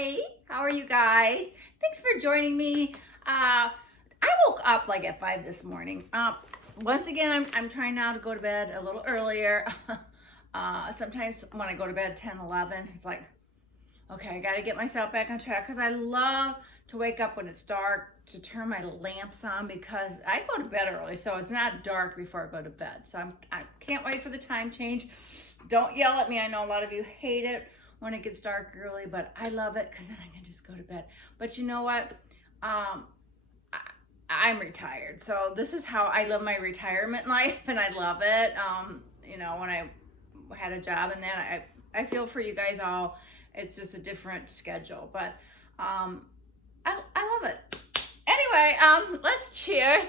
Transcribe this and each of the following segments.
Hi, how are you guys? Thanks for joining me. I woke up like at 5 this morning. Once again, I'm trying now to go to bed a little earlier. Sometimes when I go to bed 10, 11, it's like, okay, I got to get myself back on track because I love to wake up when it's dark, to turn my lamps on because I go to bed early, so it's not dark before I go to bed. So I can't wait for the time change. Don't yell at me. I know a lot of you hate it when it gets dark early, but I love it because then I can just go to bed. But you know what? I'm retired, so this is how I live my retirement life, and I love it. When I had a job and then I feel for you guys all. It's just a different schedule, but I love it. Anyway, let's cheers.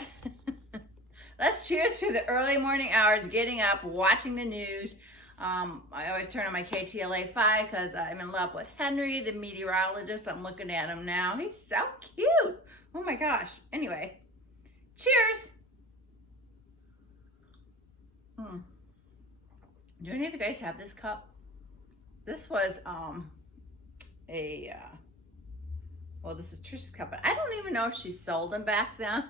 Let's cheers to the early morning hours, getting up, watching the news. I always turn on my KTLA 5 because I'm in love with Henry, the meteorologist. I'm looking at him now. He's so cute. Oh my gosh. Anyway, cheers. Do any of you guys have this cup? This was well, this is Trisha's cup, but I don't even know if she sold them back then.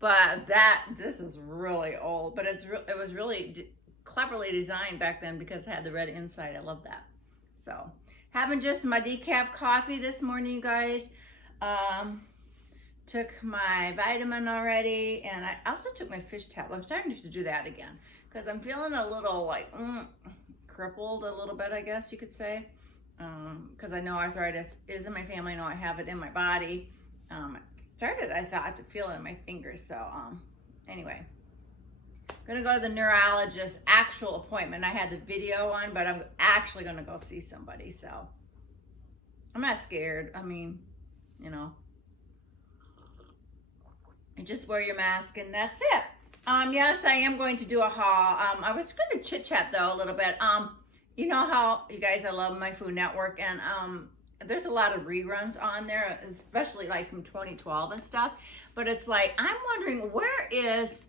But this is really old, but it was really cleverly designed back then because it had the red inside. I love that. So having just my decaf coffee this morning, you guys. Took my vitamin already, and I also took my fish tablet. I'm starting to do that again because I'm feeling a little like crippled a little bit, I guess you could say, because I know arthritis is in my family. I know I have it in my body. I thought to feel it in my fingers. So anyway, gonna go to the neurologist actual appointment. I had the video on, but I'm actually gonna go see somebody, so I'm not scared. I mean, you just wear your mask and that's it. Yes, I am going to do a haul. I was going to chit chat though a little bit. You know how you guys, I love my Food Network, and there's a lot of reruns on there, especially like from 2012 and stuff. But it's like, I'm wondering, where is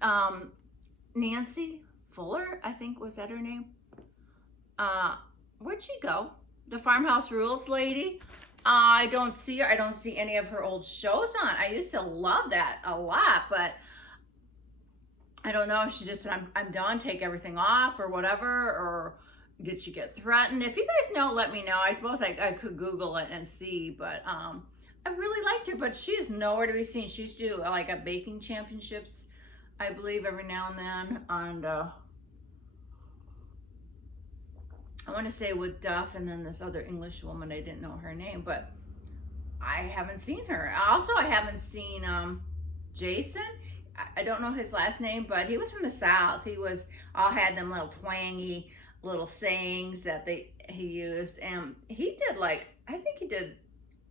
Nancy Fuller? I think, was that her name? Where'd she go? The Farmhouse Rules lady? I don't see her. I don't see any of her old shows on. I used to love that a lot, but I don't know if she just said, I'm done, take everything off or whatever, or did she get threatened? If you guys know, let me know. I suppose I could Google it and see, but I really liked her, but she is nowhere to be seen. She used to do like a baking championships, I believe, every now and then, and I want to say with Duff and then this other English woman, I didn't know her name, but I haven't seen her. Also, I haven't seen Jason. I don't know his last name, but he was from the South. He all had them little twangy little sayings that he used, and he did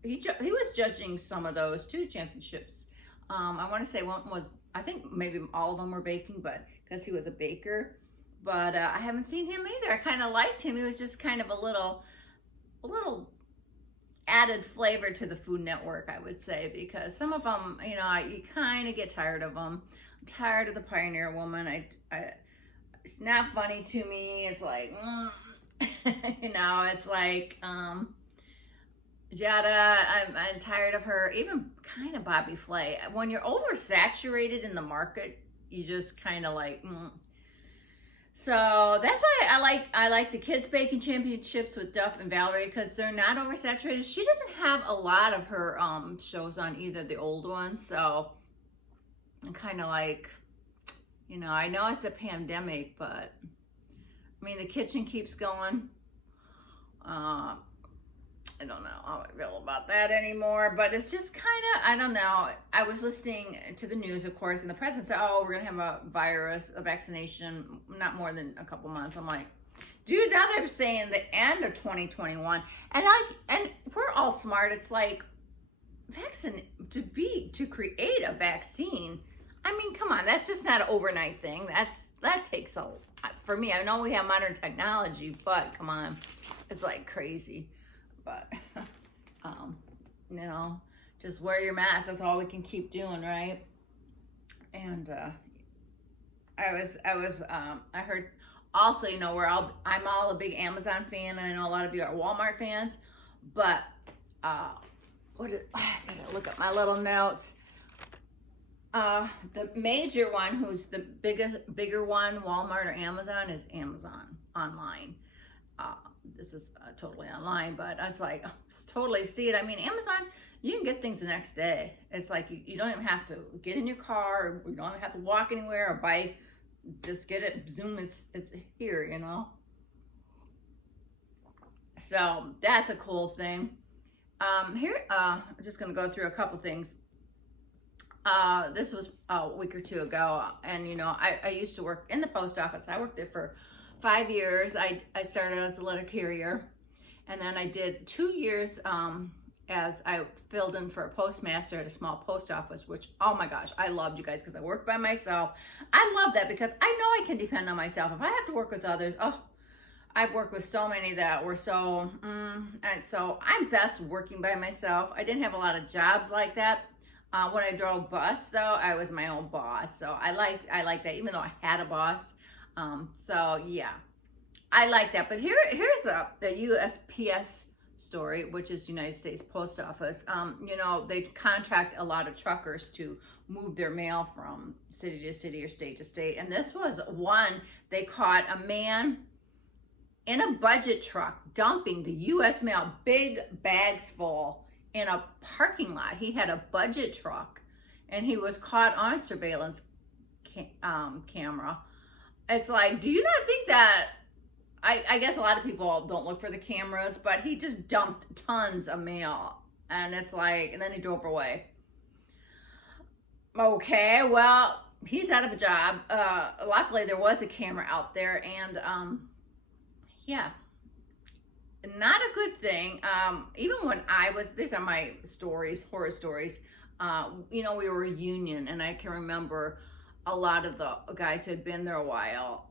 he was judging some of those too championships. I want to say one was, I think maybe all of them were baking, but because he was a baker. But I haven't seen him either. I kind of liked him. He was just kind of a little added flavor to the Food Network, I would say, because some of them, you kind of get tired of them. I'm tired of the Pioneer Woman. It's not funny to me. It's like, it's like, Jada, I'm tired of her. Even kind of Bobby Flay. When you're oversaturated in the market, you just kind of like, So that's why I like the Kids Baking Championships with Duff and Valerie, because they're not oversaturated. She doesn't have a lot of her shows on either, the old ones. So I'm kind of like, I know it's a pandemic, but I mean, the kitchen keeps going. I don't know how I feel about that anymore, but it's just kind of, I don't know. I was listening to the news, of course, and the president said, oh, we're going to have a vaccination, not more than a couple months. I'm like, dude, now they're saying the end of 2021. And we're all smart. It's like, to create a vaccine, I mean, come on, that's just not an overnight thing. That takes for me, I know we have modern technology, but come on, it's like crazy. But, just wear your mask. That's all we can keep doing, right? And I heard also, I'm all a big Amazon fan, and I know a lot of you are Walmart fans, but I gotta look at my little notes. The major one, who's the bigger one, Walmart or Amazon, is Amazon online. This is totally online, but I was like, totally see it. I mean, Amazon, you can get things the next day. It's like you don't even have to get in your car, or you don't have to walk anywhere or bike. Just get it, zoom, it's here, you know. So that's a cool thing. Here, I'm just gonna go through a couple things. This was a week or two ago, and you know, I used to work in the post office. I worked there for 5 years. I started as a letter carrier, and then I did 2 years as I filled in for a postmaster at a small post office, which, oh my gosh, I loved, you guys, because I worked by myself. I love that because I know I can depend on myself. If I have to work with others, oh, I've worked with so many that were so, and so I'm best working by myself. I didn't have a lot of jobs like that. When I drove bus, though, I was my own boss. So I like that, even though I had a boss. So yeah, I like that. But here's the USPS story, which is United States Post Office. You know, they contract a lot of truckers to move their mail from city to city or state to state. And this was one, they caught a man in a budget truck dumping the U.S. mail, big bags full, in a parking lot. He had a budget truck, and he was caught on a surveillance camera. It's like, do you not think that, I guess a lot of people don't look for the cameras, but he just dumped tons of mail, and it's like, and then he drove away. Okay, well, he's out of a job. Luckily there was a camera out there, and yeah, not a good thing. Even when these are my stories, horror stories. You know, we were a union, and I can remember a lot of the guys who had been there a while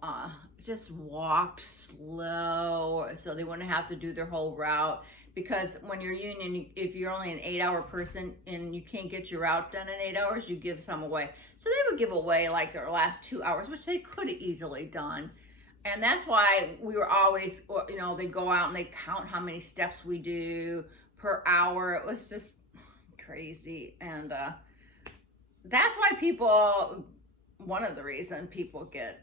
just walked slow so they wouldn't have to do their whole route. Because when you're union, if you're only an 8-hour person and you can't get your route done in 8 hours, you give some away. So they would give away like their last 2 hours, which they could have easily done. And that's why we were always, you know, they go out and they count how many steps we do per hour. It was just crazy. And that's why one of the reasons people get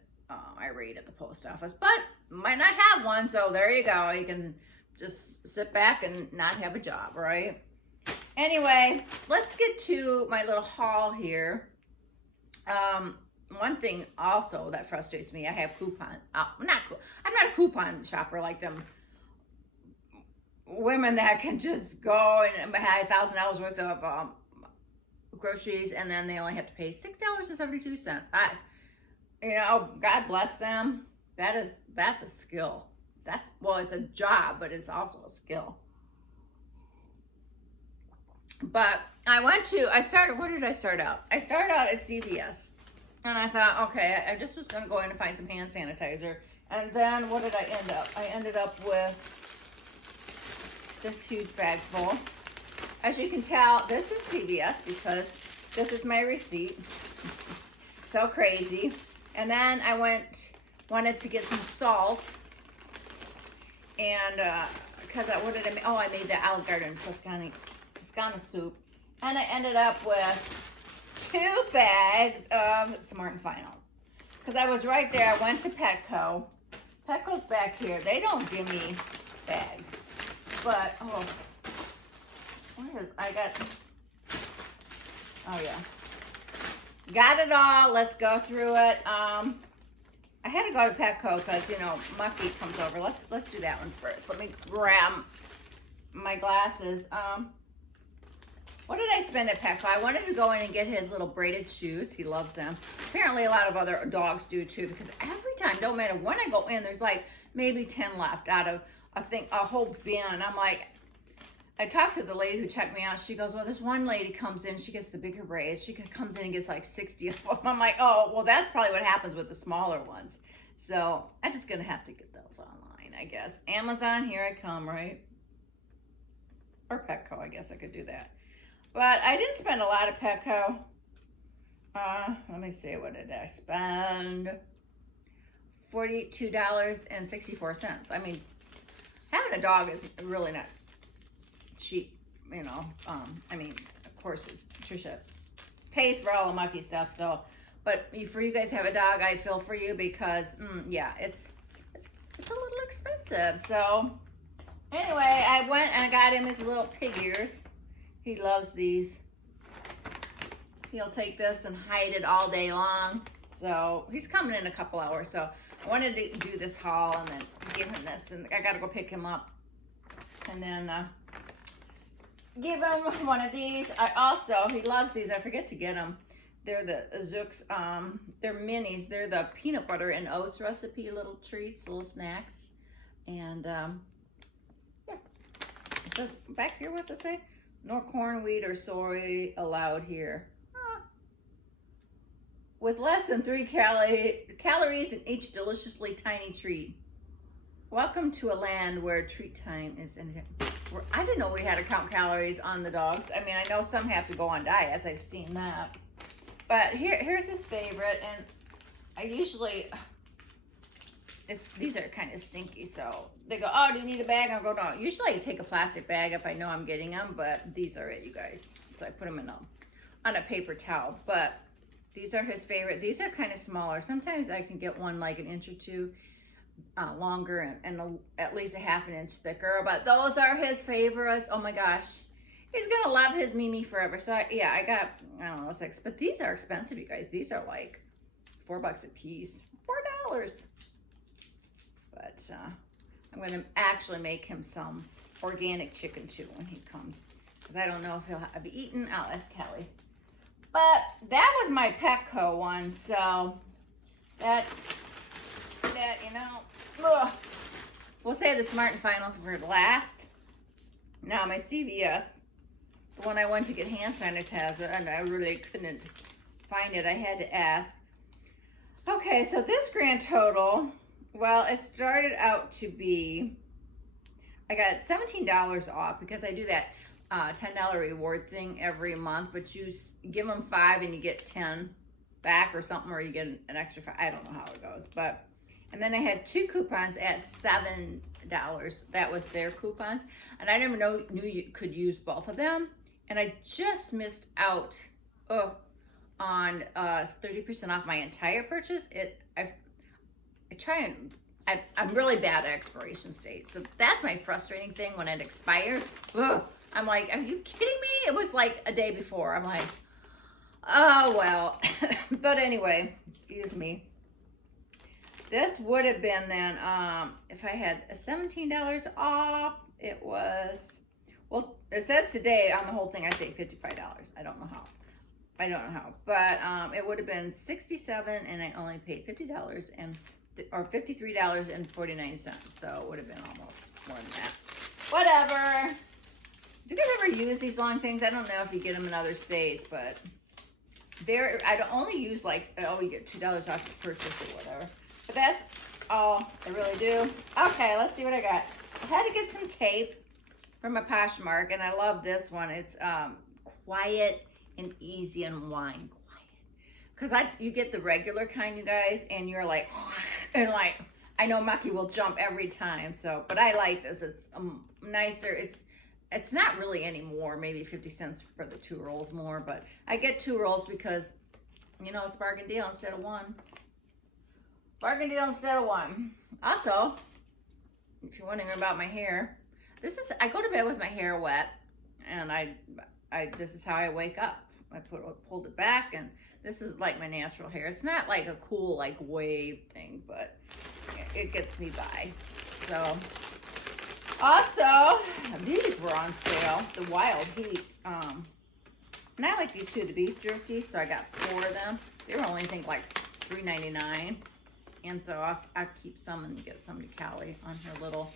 irate at the post office, but might not have one. So there you go. You can just sit back and not have a job, right? Anyway, let's get to my little haul here. One thing also that frustrates me, I have coupon. I'm not a coupon shopper like them women that can just go and buy $1,000 worth of groceries, and then they only have to pay $6.72. You know, God bless them. That's a skill. It's a job, but it's also a skill. But where did I start out? I started out at CVS. And I thought, okay, I just was going to go in and find some hand sanitizer. And then what did I end up? I ended up with this huge bag full. As you can tell, this is CVS because this is my receipt. So crazy. And then I wanted to get some salt. And because what did I make? Oh, I made the Olive Garden Toscana soup. And I ended up with 2 bags of Smart and Final. Because I was right there. I went to Petco. Petco's back here. They don't give me bags. But, oh yeah. Got it all. Let's go through it. I had to go to Petco because, you know, Mucky comes over. Let's do that one first. Let me grab my glasses. What did I spend at Petco? I wanted to go in and get his little braided shoes. He loves them. Apparently a lot of other dogs do too, because every time, don't matter when I go in, there's like maybe 10 left out of a whole bin. I'm like, I talked to the lady who checked me out. She goes, well, this one lady comes in, she gets the bigger braids. She comes in and gets like 60 of them. I'm like, oh, well, that's probably what happens with the smaller ones. So I'm just going to have to get those online, I guess. Amazon, here I come, right? Or Petco, I guess I could do that. But I didn't spend a lot at Petco. Let me see, what did I spend? $42.64. I mean, having a dog is really not cheap. you know, I mean, of course, it's Trisha pays for all the mucky stuff, so, but for you guys have a dog, I feel for you because, yeah, it's a little expensive. So anyway, I went and I got him his little pig ears. He loves these. He'll take this and hide it all day long. So he's coming in a couple hours. So I wanted to do this haul and then give him this, and I gotta go pick him up and then give him one of these. He loves these. I forget to get them. They're the Zooks, they're minis. They're the peanut butter and oats recipe, little treats, little snacks. And yeah, it says back here, what's it say? No corn, wheat, or soy allowed here. With less than 3 calories in each deliciously tiny treat. Welcome to a land where treat time is in it. I didn't know we had to count calories on the dogs. I mean, I know some have to go on diets. I've seen that. But here's his favorite, and I usually, these are kind of stinky, so they go, oh, do you need a bag? I'll go, no. Usually I take a plastic bag if I know I'm getting them, but these are it, you guys. So I put them on a paper towel, but these are his favorite. These are kind of smaller. Sometimes I can get one like an inch or two longer and at least a ½ inch thicker, but those are his favorites. Oh my gosh. He's gonna love his Mimi forever. So yeah, I got, I don't know, 6, but these are expensive, you guys. These are like $4 a piece, $4. But I'm gonna actually make him some organic chicken too when he comes, because I don't know if he'll have eaten. I'll ask Kelly. But that was my Petco one, so that you know, we'll say the Smart and Final for last. Now my CVS. The one I went to get hand sanitizer, and I really couldn't find it. I had to ask. Okay, so this grand total, well, it started out to be, I got $17 off because I do that $10 reward thing every month, but you give them 5 and you get 10 back or something, or you get an extra 5. I don't know how it goes, but, and then I had 2 coupons at $7. That was their coupons, and I never knew you could use both of them. And I just missed out on 30% off my entire purchase. I'm really bad at expiration dates. So that's my frustrating thing when it expires. I'm like, are you kidding me? It was like a day before. I'm like, oh, well. But anyway, excuse me. This would have been then, if I had $17 off, it was, well, it says today on the whole thing, I say $55. I don't know how. But it would have been $67, and I only paid $50 or $53.49. So it would have been almost more than that. Whatever. Do you guys ever use these long things? I don't know if you get them in other states, but I don't only use like, oh, you get $2 off the purchase or whatever. But that's all I really do. Okay, let's see what I got. I had to get some tape from a Poshmark, and I love this one. It's quiet and easy and wine quiet. Because you get the regular kind, you guys, and you're like, and like, I know Mucky will jump every time. So, but I like this. It's nicer. It's not really any more, maybe 50 cents for the 2 rolls more, but I get 2 rolls because, you know, it's a bargain deal instead of 1. Bargain deal instead of 1. Also, if you're wondering about my hair, I go to bed with my hair wet, and this is how I wake up. I pulled it back, and this is like my natural hair. It's not like a cool like wave thing, but it gets me by. So, also, these were on sale, the Wild Heat. And I like these too, the beef jerky, so I got 4 of them. They were only, I think, like $3.99. And so I'll keep some and get some to Callie on her little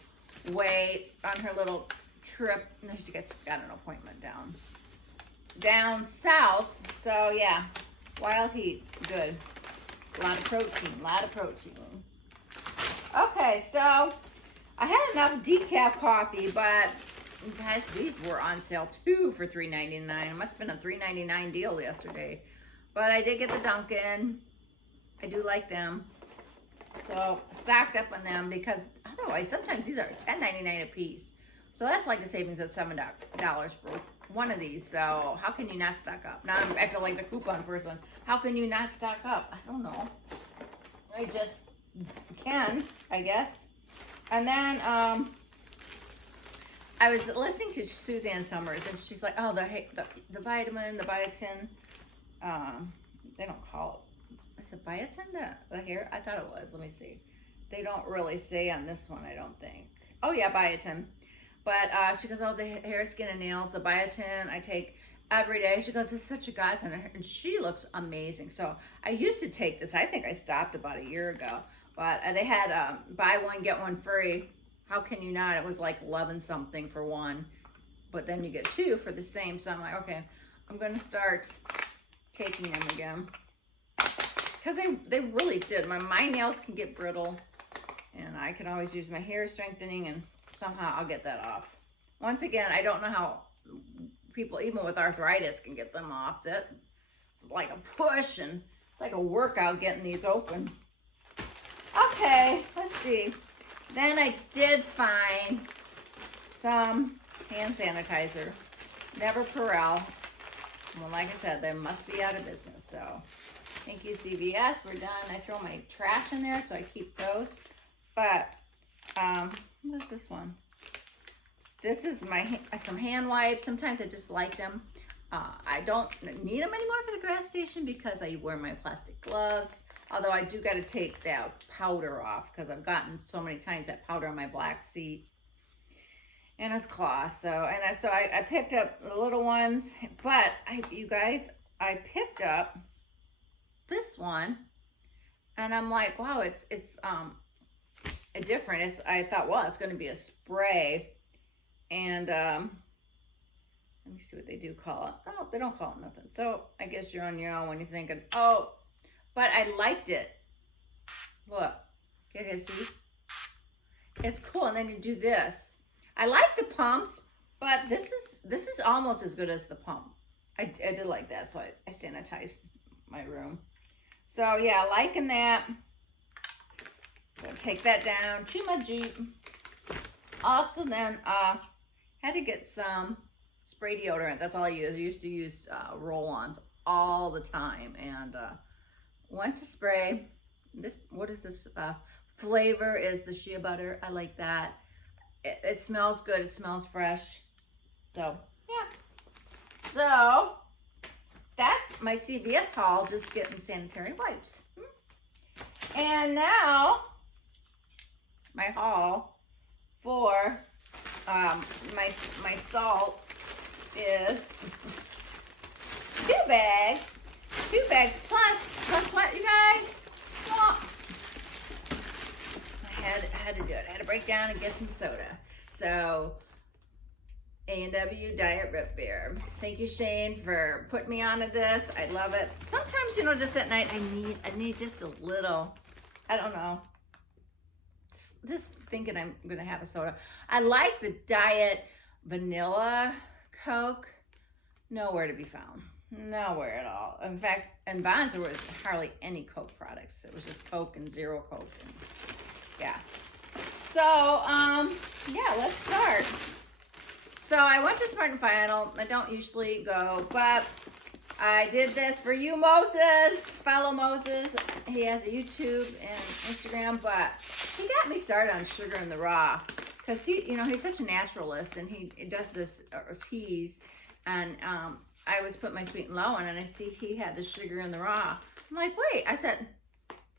trip. No, she got an appointment down south. So yeah, Wild Heat, good. A lot of protein. Okay, so I had enough decaf coffee, but gosh, these were on sale too for $3.99. It must have been a $3.99 deal yesterday. But I did get the Dunkin'. I do like them. So stocked up on them because otherwise sometimes these are $10.99 a piece. So that's like a savings of $7 for one of these. So how can you not stock up? Now I feel like the coupon person. How can you not stock up? I don't know. I just can, I guess. And then I was listening to Suzanne Summers, and she's like, oh, the vitamin, the biotin, they don't call it, is it biotin, the hair? I thought it was, let me see. They don't really say on this one, I don't think. Oh yeah, biotin. But she goes, oh, the hair, skin, and nails, the biotin I take every day. She goes, it's such a godsend, and she looks amazing. So I used to take this. I think I stopped about a year ago. But they had buy one, get one free. How can you not? It was like 11 something for one. But then you get two for the same. So I'm like, okay, I'm going to start taking them again. Because they really did. My nails can get brittle. And I can always use my hair strengthening, and somehow I'll get that off. Once again, I don't know how people, even with arthritis, can get them off. It's like a push, and it's like a workout getting these open. Okay, let's see. Then I did find some hand sanitizer. Never Perel. Well, like I said, they must be out of business. So, thank you, CVS. We're done. I throw my trash in there, so I keep those. But, what is this one? This is some hand wipes. Sometimes I just like them. I don't need them anymore for the gas station because I wear my plastic gloves. Although I do got to take that powder off because I've gotten so many times that powder on my black seat. And it's cloth. So I picked up the little ones. But, you guys, I picked up this one. And I'm like, wow, it's different. I thought, well, it's going to be a spray. And let me see what they do call it. Oh, they don't call it nothing. So I guess you're on your own when you're thinking, oh, but I liked it. Look, get see? It's cool. And then you do this. I like the pumps, but this is almost as good as the pump. I did like that, so I sanitized my room. So yeah, liking that. Gonna take that down to my Jeep. Also then, had to get some spray deodorant. That's all I use. I used to use roll-ons all the time, and went to spray. What is this? Flavor is the shea butter. I like that. It smells good. It smells fresh. So yeah. So that's my CVS haul. Just getting sanitary wipes. And now my haul for my salt is 2 bags. 2 bags plus what, you guys? Well, I had to do it. I had to break down and get some soda. So A&W Diet Root Beer. Thank you, Shane, for putting me onto this. I love it. Sometimes, you know, just at night I need just a little, I don't know. Just thinking I'm gonna have a soda. I like the Diet Vanilla Coke. Nowhere to be found. Nowhere at all. In fact, in Bonds there was hardly any Coke products. It was just Coke and zero Coke. And yeah. So, yeah, let's start. So I went to Smart & Final. I don't usually go, but I did this for you, Moses. Follow Moses. He has a YouTube and Instagram, but he got me started on sugar in the raw because he's such a naturalist, and he does this teas, and I always put my sweet and low in, and I see he had the sugar in the raw. I'm like, wait, I said,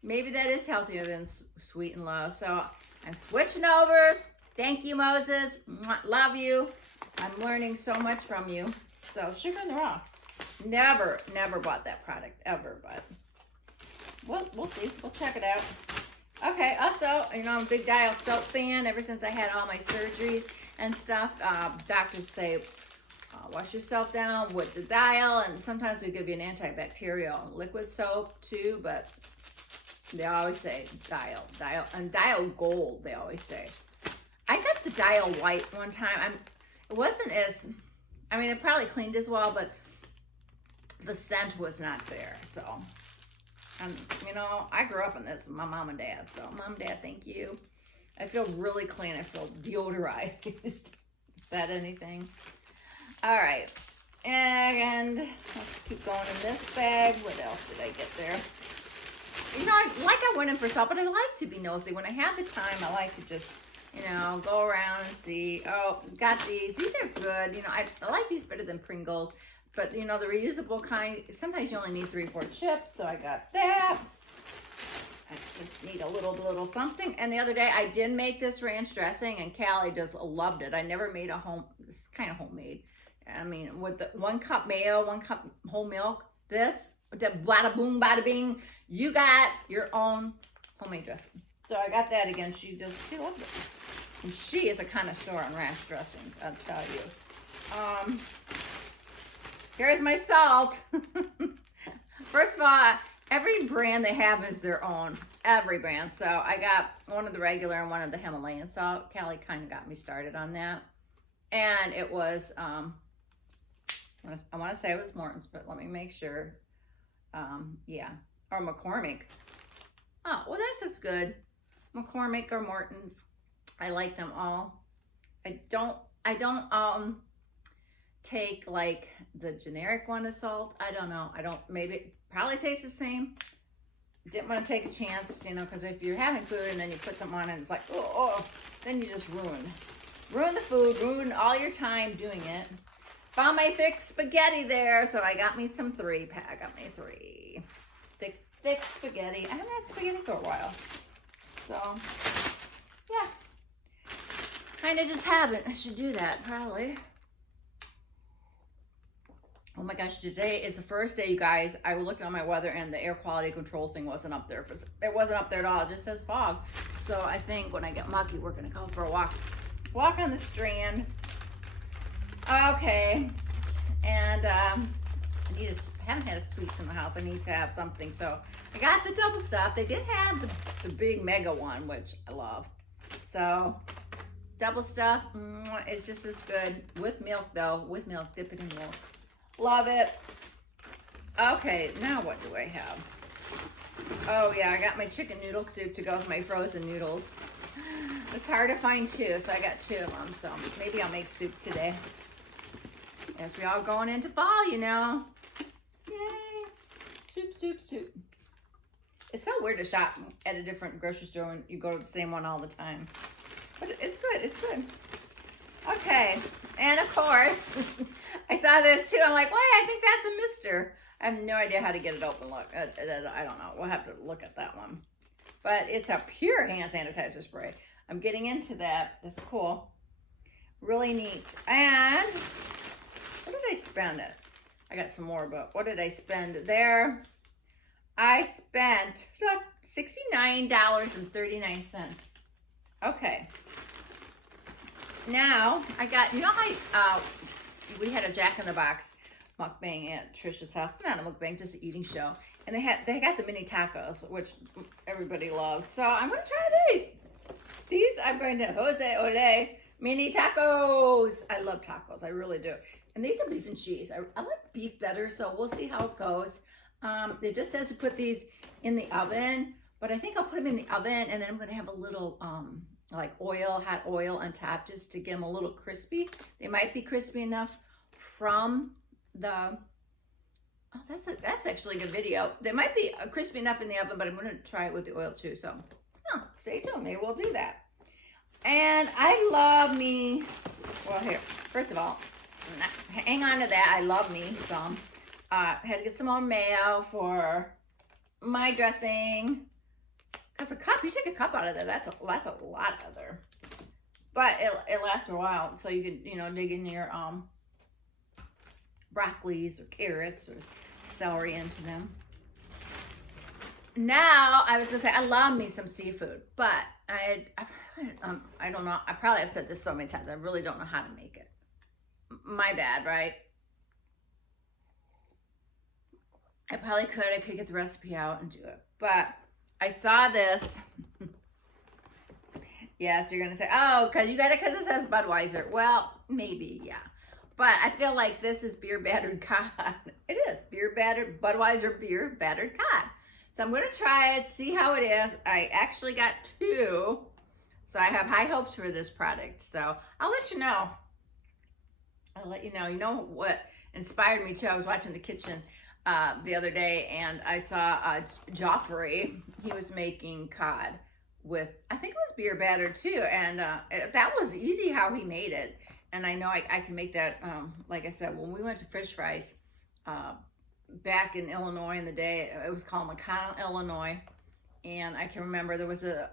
maybe that is healthier than sweet and low. So I'm switching over. Thank you, Moses. Love you. I'm learning so much from you. So sugar in the raw. Never bought that product ever, but we'll see. We'll check it out. Okay, also, I'm a big Dial soap fan ever since I had all my surgeries and stuff. Doctors say, wash yourself down with the Dial, and sometimes they give you an antibacterial liquid soap too, but they always say Dial, and Dial Gold, they always say. I got the Dial White one time. It wasn't as, it probably cleaned as well, but the scent was not there. So, I grew up on this with my mom and dad. So, mom and dad, thank you. I feel really clean. I feel deodorized. that anything? All right. And let's keep going in this bag. What else did I get there? You know, I went in for salt, but I like to be nosy. When I have the time, I like to just, you know, go around and see. Oh, got these. These are good. You know, I like these better than Pringles. But, you know, the reusable kind, sometimes you only need 3 or 4 chips. So I got that. I just need a little something. And the other day, I did make this ranch dressing, and Callie just loved it. I never made this is kind of homemade. I mean, with the 1 cup mayo, 1 cup whole milk, this, bada boom, bada bing, you got your own homemade dressing. So I got that again. She loved it. And she is a connoisseur on ranch dressings, I'll tell you. Here's my salt. First of all, every brand they have is their own. Every brand. So I got one of the regular and one of the Himalayan salt. Callie kind of got me started on that. And it was, I want to say it was Morton's, but let me make sure. Yeah, or McCormick. Oh, well, that looks good. McCormick or Morton's. I like them all. I don't take like the generic one of salt. I don't know. Maybe it probably tastes the same. Didn't want to take a chance, you know, because if you're having food and then you put them on and it's like, oh, then you just ruin the food, ruin all your time doing it. Found my thick spaghetti there, so I got me some 3-pack. I got me 3 thick spaghetti. I haven't had spaghetti for a while, so yeah, kind of just haven't. I should do that probably. Oh my gosh, today is the first day, you guys. I looked on my weather and the air quality control thing wasn't up there. It wasn't up there at all. It just says fog. So I think when I get mucky, we're gonna go for a walk on the Strand. Okay, and I haven't had a sweets in the house. I need to have something, so I got the double stuff. They did have the big mega one, which I love. So double stuff, it's just as good with milk though. With milk, dip it in milk. Love it. Okay, now what do I have? Oh yeah, I got my chicken noodle soup to go with my frozen noodles. It's hard to find 2, so I got 2 of them. So maybe I'll make soup today. As we all going into fall, you know. Yay. Soup. It's so weird to shop at a different grocery store when you go to the same one all the time. But it's good. Okay, and of course, I saw this too. I'm like, wait, I think that's a mister. I have no idea how to get it open. Look, I don't know. We'll have to look at that one. But it's a pure hand sanitizer spray. I'm getting into that. That's cool. Really neat. And what did I spend it? I got some more, but what did I spend there? I spent $69.39. Okay. Now, I got, you know how we had a Jack in the Box mukbang at Trisha's house. Not a mukbang, just an eating show. And they got the mini tacos, which everybody loves. So I'm going to try these. These I'm going to Jose mini tacos. I love tacos. I really do. And these are beef and cheese. I like beef better, so we'll see how it goes. It just says to put these in the oven, but I think I'll put them in the oven, and then I'm going to have a little like hot oil on top just to get them a little crispy. They might be crispy enough from the, oh, that's actually a good video. They might be crispy enough in the oven, but I'm going to try it with the oil too. So stay tuned. Maybe we'll do that. And I love me, well here, first of all, hang on to that. I love me some. Had to get some more mayo for my dressing. Because a cup, you take a cup out of there, that's a lot of there. But it lasts for a while, so you can, you know, dig in your broccolis or carrots or celery into them. Now, I was gonna say, I love me some seafood, but I don't know, I probably have said this so many times, I really don't know how to make it. My bad, right? I probably could get the recipe out and do it, but I saw this. Yes, you're gonna say, oh, because it says Budweiser. Well, maybe, yeah. But I feel like this is beer battered cod. It is Budweiser beer battered cod. So I'm gonna try it, see how it is. I actually got 2, so I have high hopes for this product. So I'll let you know. I'll let you know. You know what inspired me too? I was watching the kitchen the other day, and I saw Joffrey. He was making cod with, I think it was beer batter too, and that was easy how he made it. And I know I can make that. Like I said, when we went to Fish Fries back in Illinois in the day, it was called McConnell, Illinois. And I can remember there was a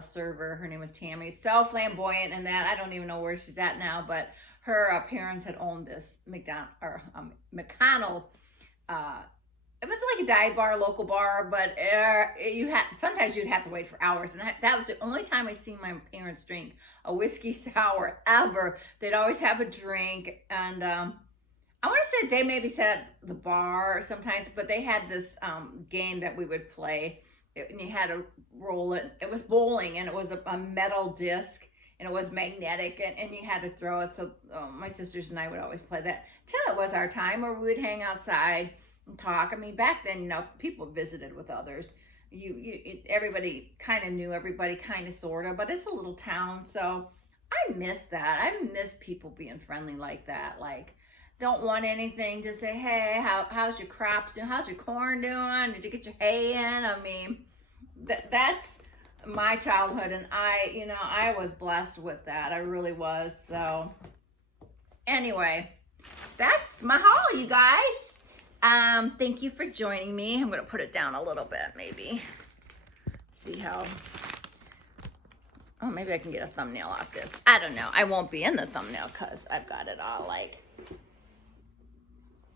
server, her name was Tammy, so flamboyant and that. I don't even know where she's at now, but her parents had owned this McConnell. It was like a dive bar, local bar, but sometimes you'd have to wait for hours. And that was the only time I seen my parents drink a whiskey sour ever. They'd always have a drink, and I want to say they maybe sat at the bar sometimes, but they had this game that we would play. And you had to roll it. It was bowling, and it was a metal disc, and it was magnetic, and you had to throw it. So my sisters and I would always play that till it was our time, where we would hang outside and talk. I mean, back then, you know, people visited with others. Everybody kind of knew everybody, kind of, sort of, but it's a little town, so I miss that. I miss people being friendly like that. Like, don't want anything, to say, hey, how's your crops doing? How's your corn doing? Did you get your hay in? I mean, that's my childhood, and I was blessed with that. I really was. So anyway, that's my haul, you guys. Thank you for joining me. I'm going to put it down a little bit, maybe. See how, oh, maybe I can get a thumbnail off this. I don't know. I won't be in the thumbnail because I've got it all like,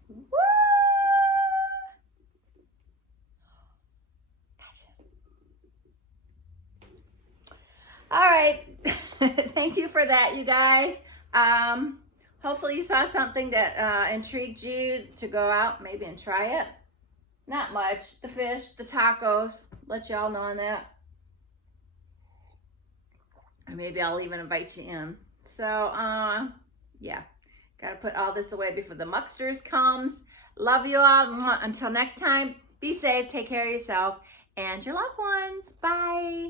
woo! Gotcha. All right. Thank you for that, you guys. Hopefully you saw something that intrigued you to go out maybe and try it. Not much. The fish, the tacos. Let y'all know on that. Or maybe I'll even invite you in. So, yeah. Got to put all this away before the mucksters comes. Love you all. Until next time, be safe, take care of yourself and your loved ones. Bye.